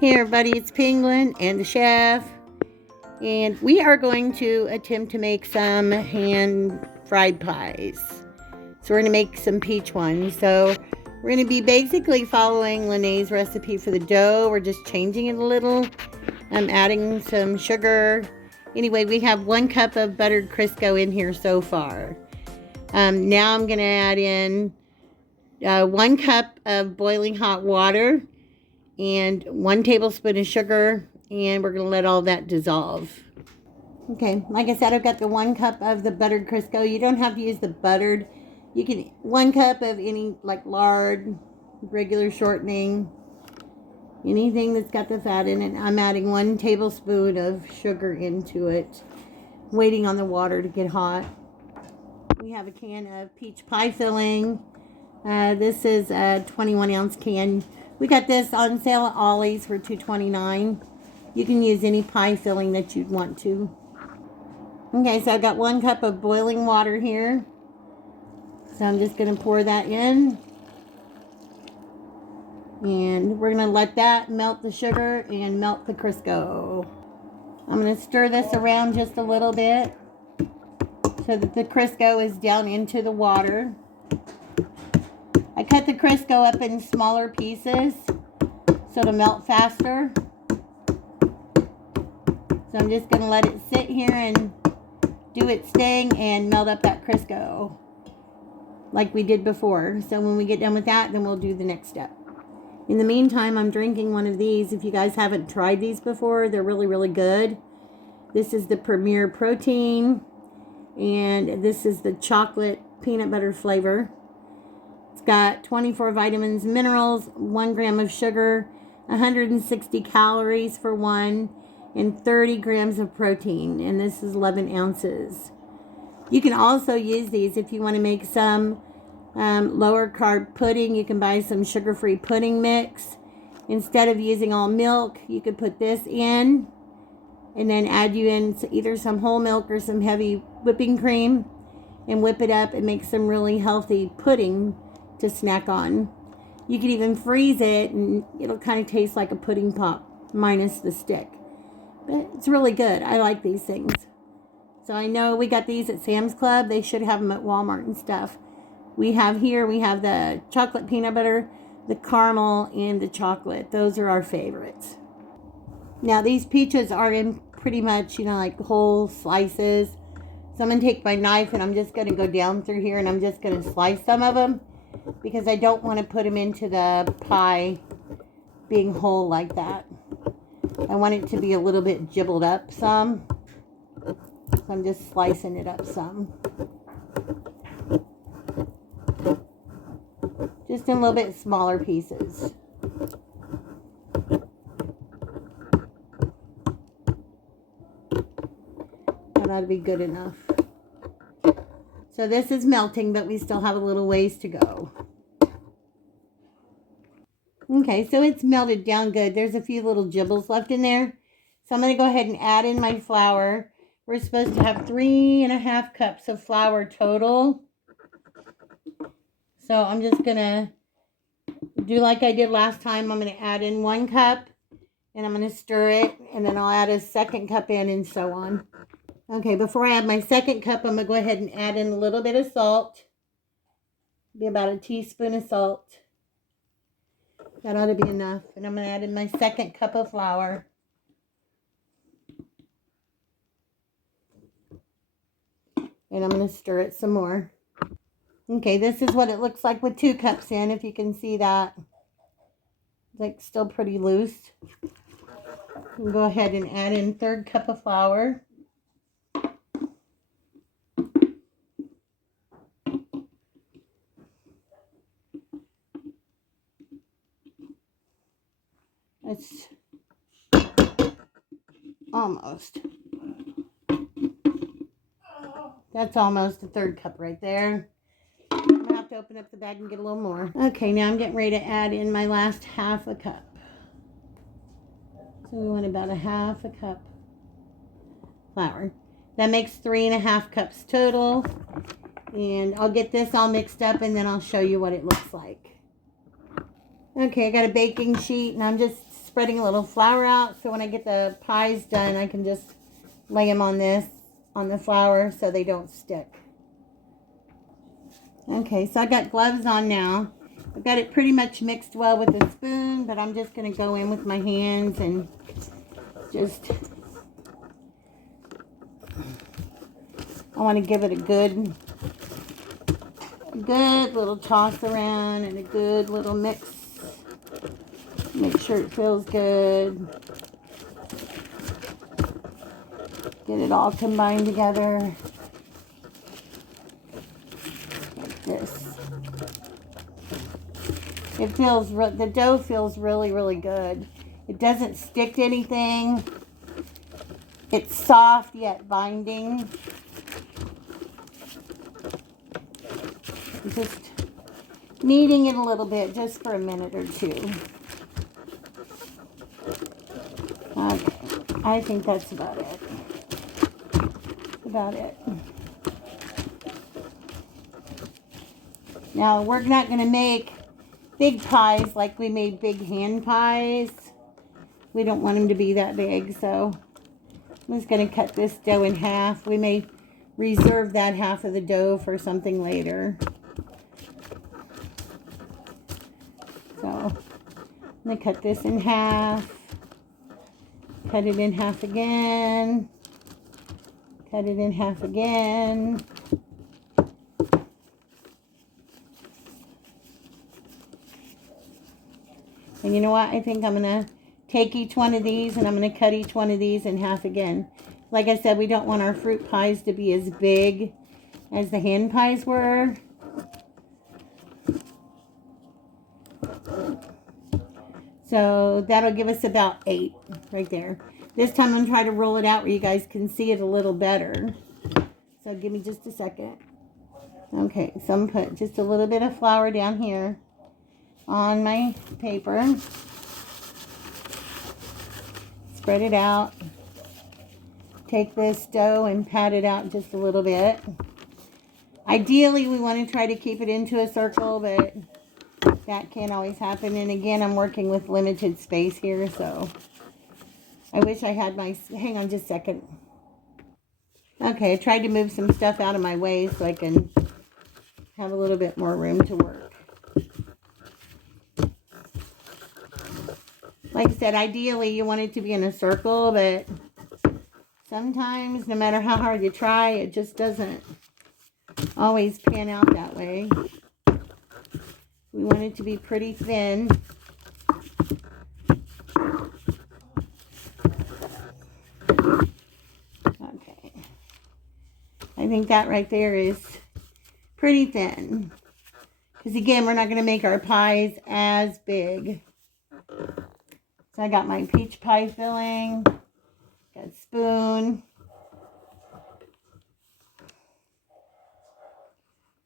Hey everybody, it's Penguin and the chef, and we are going to attempt to make some hand fried pies. So we're going to make some peach ones. So we're going to be basically following Lene's recipe for the dough. We're just changing it a little. I'm adding some sugar. Anyway, we have 1 cup of buttered Crisco in here so far. Now I'm going to add in 1 cup of boiling hot water and 1 tablespoon of sugar, and we're going to let all that dissolve. Okay, like I said, I've got the 1 cup of the buttered Crisco. You don't have to use the buttered. You can 1 cup of any, like lard, regular shortening, anything that's got the fat in it. I'm adding 1 tablespoon of sugar into it, waiting on the water to get hot. We have a can of peach pie filling. This is a 21-ounce can. We got this on sale at Ollie's for $2.29. You can use any pie filling that you'd want to. Okay, so I've got 1 cup of boiling water here. So I'm just going to pour that in. And we're going to let that melt the sugar and melt the Crisco. I'm going to stir this around just a little bit so that the Crisco is down into the water. I cut the Crisco up in smaller pieces so it'll melt faster. So I'm just going to let it sit here and do its thing and melt up that Crisco like we did before. So when we get done with that, then we'll do the next step. In the meantime, I'm drinking one of these. If you guys haven't tried these before, they're really, really good. This is the Premier Protein, and this is the chocolate peanut butter flavor. It's got 24 vitamins, minerals, 1 gram of sugar, 160 calories for one, and 30 grams of protein. And this is 11 ounces. You can also use these if you want to make some lower carb pudding. You can buy some sugar-free pudding mix. Instead of using all milk, you could put this in and then add you in either some whole milk or some heavy whipping cream and whip it up and make some really healthy pudding to snack on. You could even freeze it and it'll kind of taste like a pudding pop minus the stick. But it's really good. I like these things. So I know we got these at Sam's Club. They should have them at Walmart and stuff. We have the chocolate peanut butter, the caramel, and the chocolate. Those are our favorites. Now these peaches are in pretty much, like whole slices. So I'm going to take my knife and I'm just going to go down through here and I'm just going to slice some of them because I don't want to put them into the pie being whole like that. I want it to be a little bit gibbled up some. So I'm just slicing it up some. Just in a little bit smaller pieces. That ought to be good enough. So this is melting, but we still have a little ways to go. Okay, so it's melted down good. There's a few little gibbles left in there. So I'm going to go ahead and add in my flour. We're supposed to have 3.5 cups of flour total. So I'm just going to do like I did last time. I'm going to add in 1 cup and I'm going to stir it. And then I'll add a 2nd cup in and so on. Okay, before I add my 2nd cup, I'm going to go ahead and add in a little bit of salt. Be about a teaspoon of salt. That ought to be enough. And I'm going to add in my 2nd cup of flour. And I'm going to stir it some more. Okay, this is what it looks like with 2 cups in, if you can see that. It's like still pretty loose. We'll go ahead and add in 3rd cup of flour. It's almost. That's almost a 3rd cup right there. I'm going to have to open up the bag and get a little more. Okay, now I'm getting ready to add in my last 1/2 cup. So we want about a 1/2 cup flour. That makes 3.5 cups total. And I'll get this all mixed up and then I'll show you what it looks like. Okay, I got a baking sheet and I'm just spreading a little flour out so when I get the pies done, I can just lay them on the flour so they don't stick. Okay, so I got gloves on now. I've got it pretty much mixed well with a spoon, but I'm just going to go in with my hands and just, I want to give it a good little toss around and a good little mix. Make sure it feels good. Get it all combined together. Like this. The dough feels really, really good. It doesn't stick to anything. It's soft yet binding. Just kneading it a little bit just for a minute or two. Okay, I think that's about it. Now, we're not going to make big pies like we made big hand pies. We don't want them to be that big, so I'm just going to cut this dough in half. We may reserve that half of the dough for something later. So, I'm going to cut this in half. Cut it in half again. Cut it in half again. And you know what? I think I'm going to take each one of these and I'm going to cut each one of these in half again. Like I said, we don't want our fruit pies to be as big as the hand pies were. So that'll give us about 8 right there. This time I'm going to try to roll it out where you guys can see it a little better. So give me just a second. Okay, so I'm going to put just a little bit of flour down here on my paper. Spread it out. Take this dough and pat it out just a little bit. Ideally, we want to try to keep it into a circle, but that can't always happen. And again, I'm working with limited space here, so I wish I had my... Hang on just a second. Okay, I tried to move some stuff out of my way so I can have a little bit more room to work. Like I said, ideally you want it to be in a circle, but sometimes, no matter how hard you try, it just doesn't always pan out that way. We want it to be pretty thin. Okay. I think that right there is pretty thin. Because again, we're not going to make our pies as big. So I got my peach pie filling. Got a spoon.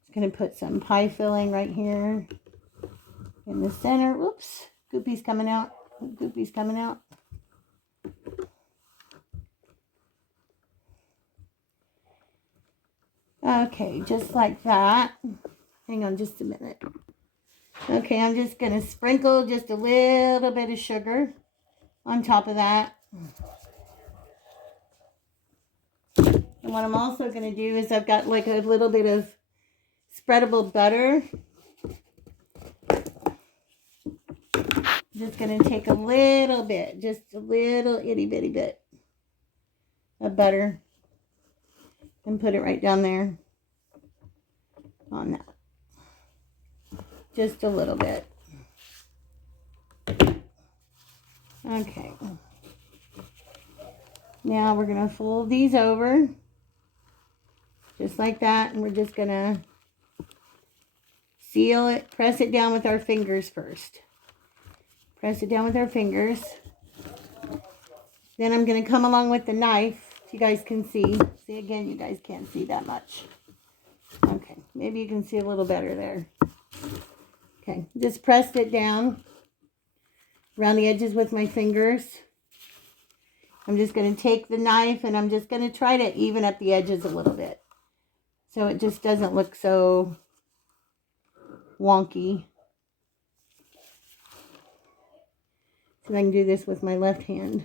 Just going to put some pie filling right here in the center. Whoops. Goopy's coming out. Goopy's coming out. Okay, just like that. Hang on just a minute. Okay, I'm just going to sprinkle just a little bit of sugar on top of that. And what I'm also going to do is I've got like a little bit of spreadable butter. Just going to take a little bit, just a little itty bitty bit of butter and put it right down there on that. Just a little bit. Okay. Now we're going to fold these over just like that, and we're just going to seal it, press it down with our fingers first. Press it down with our fingers. Then I'm going to come along with the knife so you guys can see. See, again, you guys can't see that much. Okay, maybe you can see a little better there. Okay, just pressed it down around the edges with my fingers. I'm just going to take the knife and I'm just going to try to even up the edges a little bit so it just doesn't look so wonky. So I can do this with my left hand.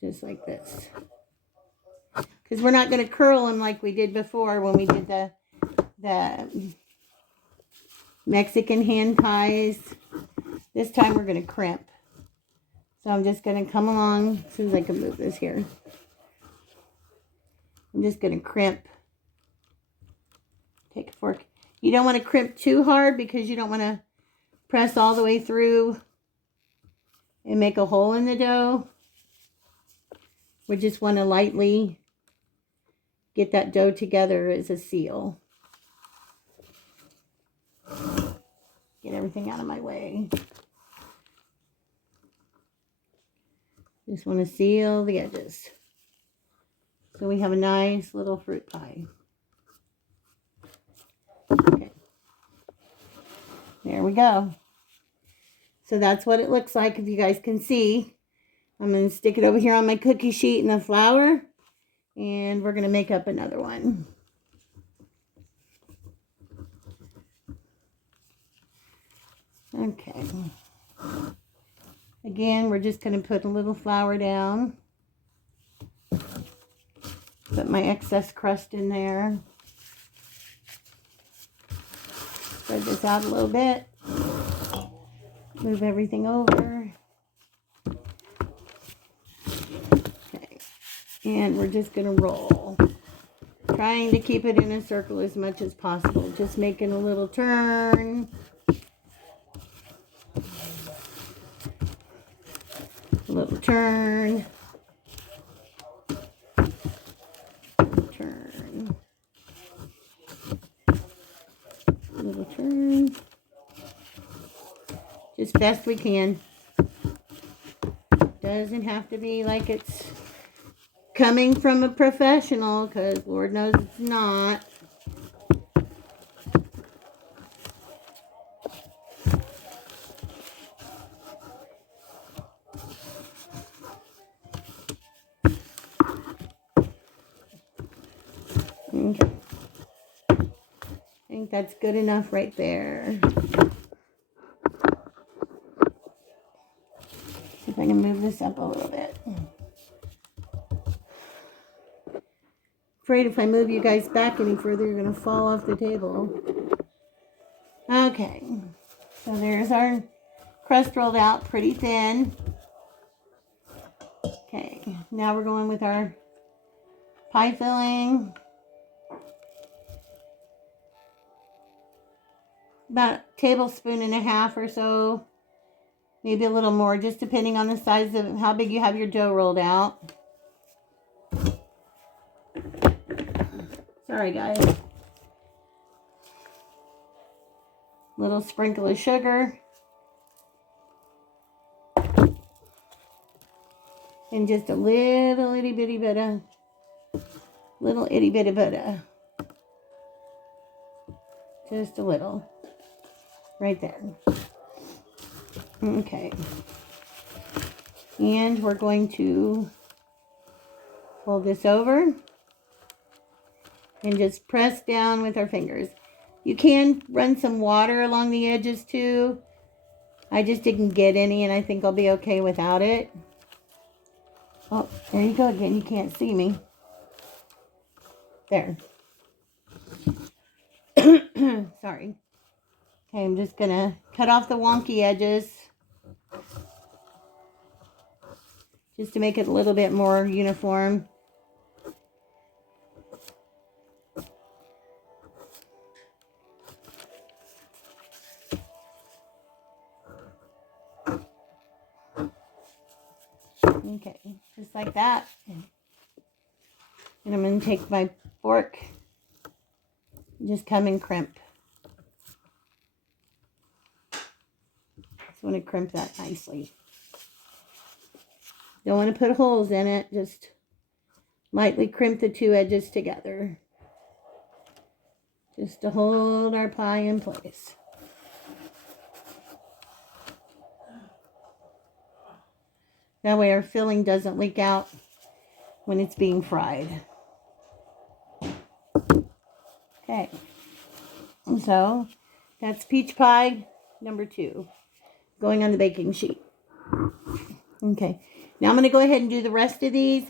Just like this. Because we're not going to curl them like we did before when we did the Mexican hand ties. This time we're going to crimp. So I'm just going to come along as soon as I can move this here. I'm just going to crimp. Take a fork. You don't want to crimp too hard because you don't want to press all the way through and make a hole in the dough. We just want to lightly get that dough together as a seal. Get everything out of my way. Just want to seal the edges. So we have a nice little fruit pie. Okay. There we go. So that's what it looks like, if you guys can see. I'm going to stick it over here on my cookie sheet in the flour. And we're going to make up another one. Okay. Again, we're just going to put a little flour down. Put my excess crust in there. Spread this out a little bit. Move everything over. Okay. And we're just going to roll. Trying to keep it in a circle as much as possible. Just making a little turn. A little turn. Turn. A little turn. Just best we can. Doesn't have to be like it's coming from a professional, because Lord knows it's not. Okay. I think that's good enough right there. See if I can move this up a little bit. Afraid if I move you guys back any further, you're going to fall off the table. Okay. So there's our crust rolled out pretty thin. Okay. Now we're going with our pie filling. About a tablespoon and a half or so. Maybe a little more, just depending on the size of how big you have your dough rolled out. Sorry, guys. Little sprinkle of sugar. And just a little itty bitty bit of, butter. Just a little. Right there. Okay. And we're going to fold this over and just press down with our fingers. You can run some water along the edges too. I just didn't get any, and I think I'll be okay without it. Oh, there you go again. You can't see me. There. Sorry. Okay, I'm just going to cut off the wonky edges. Just to make it a little bit more uniform. Okay, just like that. And I'm going to take my fork and just come and crimp. Just want to crimp that nicely. Don't want to put holes in it. Just lightly crimp the two edges together. Just to hold our pie in place. That way our filling doesn't leak out when it's being fried. Okay. So that's peach pie number 2 going on the baking sheet. Okay, now I'm going to go ahead and do the rest of these.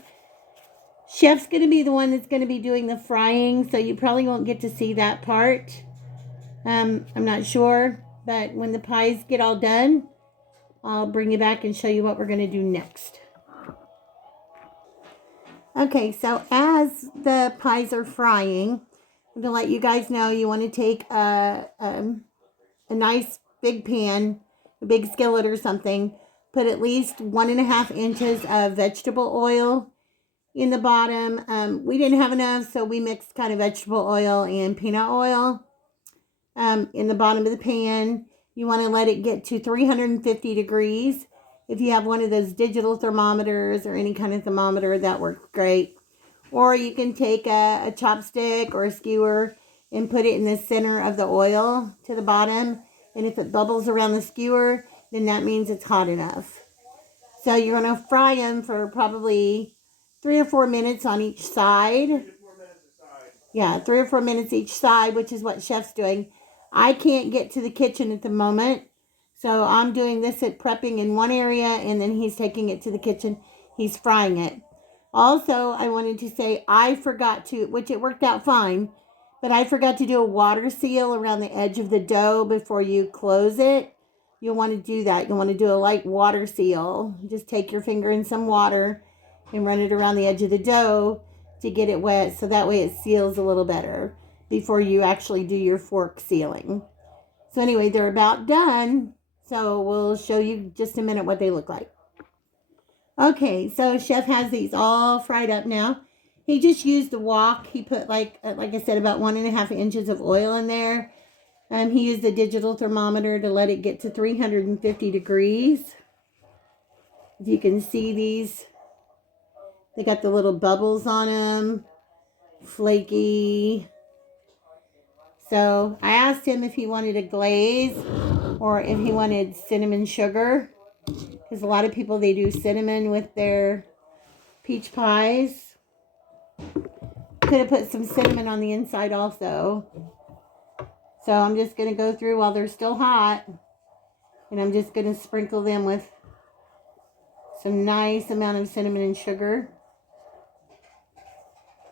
Chef's going to be the one that's going to be doing the frying, so you probably won't get to see that part. I'm not sure, but when the pies get all done, I'll bring you back and show you what we're going to do next. Okay, so as the pies are frying, I'm going to let you guys know you want to take a nice big pan, a big skillet or something, put at least 1.5 inches of vegetable oil in the bottom. We didn't have enough, so we mixed kind of vegetable oil and peanut oil in the bottom of the pan. You want to let it get to 350 degrees. If you have one of those digital thermometers or any kind of thermometer, that works great. Or you can take a chopstick or a skewer and put it in the center of the oil to the bottom. And if it bubbles around the skewer, then that means it's hot enough. So you're going to fry them for probably 3 or 4 minutes on each side. Yeah, 3 or 4 minutes each side, which is what Chef's doing. I can't get to the kitchen at the moment, so I'm doing this at prepping in one area, and then he's taking it to the kitchen. He's frying it. Also, I wanted to say I forgot to, which it worked out fine, but I forgot to do a water seal around the edge of the dough before you close it. You'll want to do that. You'll want to do a light water seal. Just take your finger in some water and run it around the edge of the dough to get it wet, so that way it seals a little better before you actually do your fork sealing. So anyway, they're about done, so we'll show you just a minute what they look like. Okay, so Chef has these all fried up now. He just used the wok. He put like I said, about 1.5 inches of oil in there. He used a digital thermometer to let it get to 350 degrees. If you can see these, they got the little bubbles on them. Flakey. So I asked him if he wanted a glaze or if he wanted cinnamon sugar, because a lot of people, they do cinnamon with their peach pies. Could have put some cinnamon on the inside also. So I'm just going to go through while they're still hot, and I'm just going to sprinkle them with some nice amount of cinnamon and sugar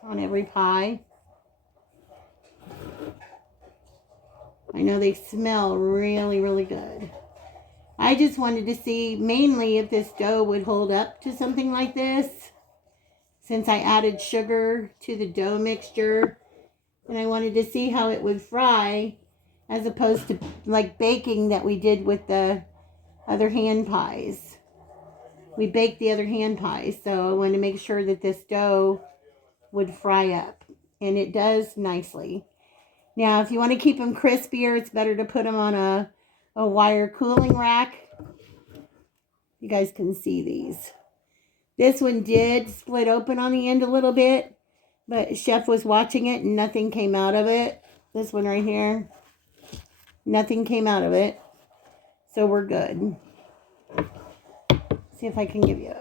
on every pie. I know they smell really, really good. I just wanted to see mainly if this dough would hold up to something like this, since I added sugar to the dough mixture, and I wanted to see how it would fry as opposed to like baking that we did with the other hand pies. We baked the other hand pies, so I wanted to make sure that this dough would fry up, and it does nicely. Now, if you want to keep them crispier, it's better to put them on a wire cooling rack. You guys can see these. This one did split open on the end a little bit, but Chef was watching it and nothing came out of it. This one right here, nothing came out of it. So we're good. See if I can give you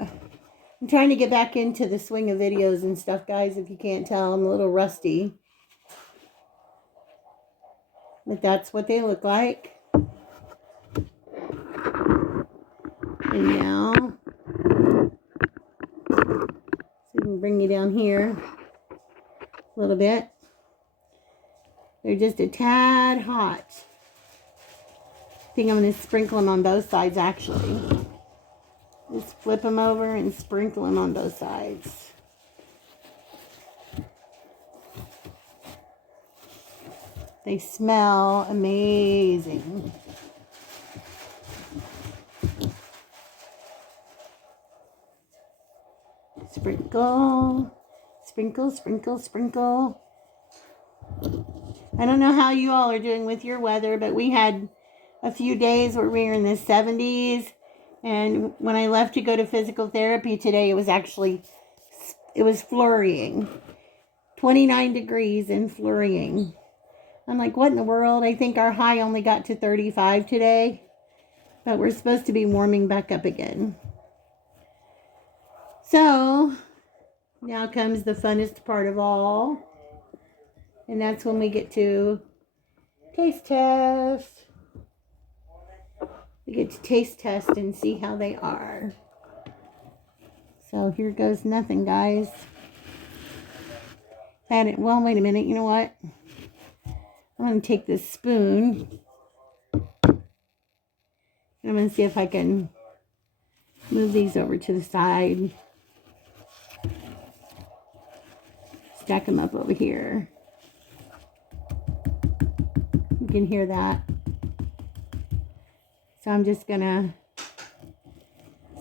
I'm trying to get back into the swing of videos and stuff, guys. If you can't tell, I'm a little rusty. But that's what they look like. And now, so we can bring you down here a little bit. They're just a tad hot. I think I'm going to sprinkle them on both sides, actually. Just flip them over and sprinkle them on both sides. They smell amazing. Sprinkle, sprinkle, sprinkle, sprinkle. I don't know how you all are doing with your weather, but we had a few days where we were in the 70s. And when I left to go to physical therapy today, it was flurrying. 29 degrees and flurrying. I'm like, what in the world? I think our high only got to 35 today. But we're supposed to be warming back up again. So, now comes the funnest part of all. And that's when we get to taste test. we get to taste test and see how they are. So here goes nothing, guys. Add it. Well, wait a minute. You know what? I'm going to take this spoon. I'm going to see if I can move these over to the side. Stack them up over here. You can hear that. So I'm just going to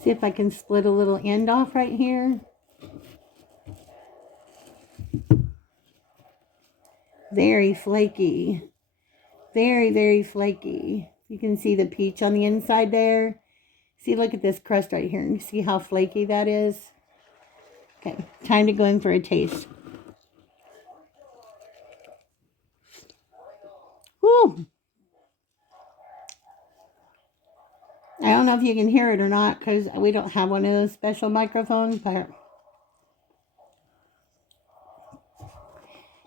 see if I can split a little end off right here. Very flaky. Very, very flaky. You can see the peach on the inside there. See, look at this crust right here. And see how flaky that is? Okay, time to go in for a taste. Whew. I don't know if you can hear it or not because we don't have one of those special microphones, but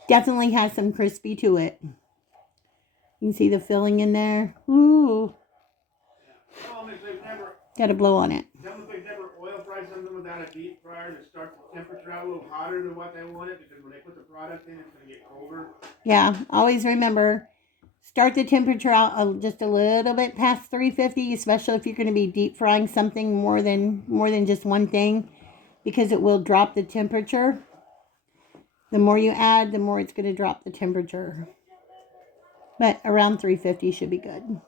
definitely has some crispy to it. You can see the filling in there. Ooh. Got to blow on it. Tell them if they've never oil fried something without a deep fryer to start the temperature out a little hotter than what they wanted, because when they put the product in, it's going to get colder. Yeah, always remember, start the temperature out just a little bit past 350, especially if you're going to be deep frying something more than just one thing, because it will drop the temperature. The more you add, the more it's going to drop the temperature. But around 350 should be good.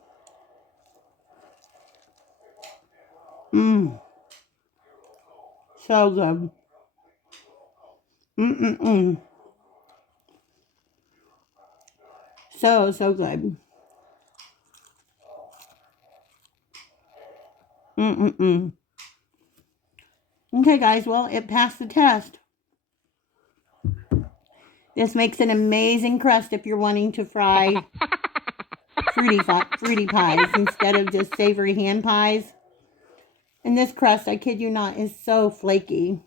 Mmm. So good. So, so good. Okay, guys. Well, it passed the test. This makes an amazing crust if you're wanting to fry fruity pies instead of just savory hand pies. And this crust, I kid you not, is so flaky.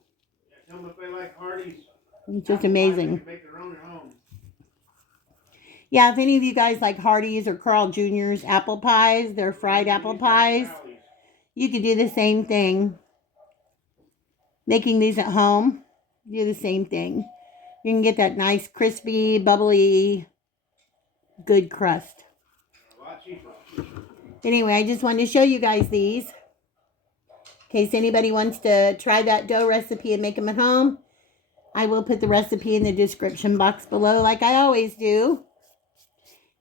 Tell them if they like Hardee's. It's just amazing. They can make their own at home. Yeah, if any of you guys like Hardee's or Carl Jr.'s apple pies, they're fried apple pies, you could do the same thing. Making these at home, do the same thing. You can get that nice, crispy, bubbly, good crust. A lot cheaper. Anyway, I just wanted to show you guys these. In case anybody wants to try that dough recipe and make them at home, I will put the recipe in the description box below like I always do.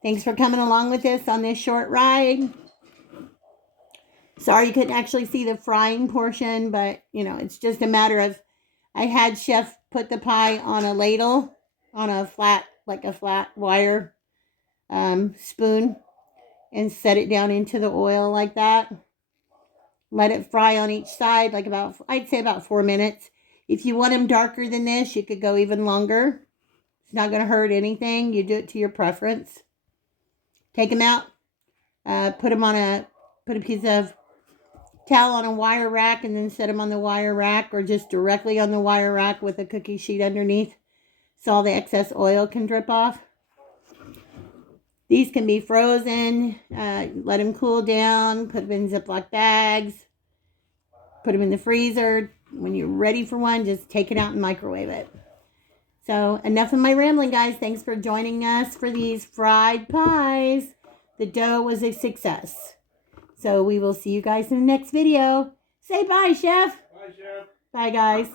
Thanks for coming along with us on this short ride. Sorry you couldn't actually see the frying portion, but, you know, it's just a matter of, I had Chef put the pie on a ladle, on a flat, like a flat wire spoon, and set it down into the oil like that. Let it fry on each side, like about, I'd say about 4 minutes. If you want them darker than this, you could go even longer. It's not going to hurt anything. You do it to your preference. Take them out. Put a piece of towel on a wire rack and then set them on the wire rack, or just directly on the wire rack with a cookie sheet underneath so all the excess oil can drip off. These can be frozen. Let them cool down. Put them in Ziploc bags. Put them in the freezer. When you're ready for one, just take it out and microwave it. So enough of my rambling, guys. Thanks for joining us for these fried pies. The dough was a success. So we will see you guys in the next video. Say bye, Chef. Bye, Chef. Bye, guys.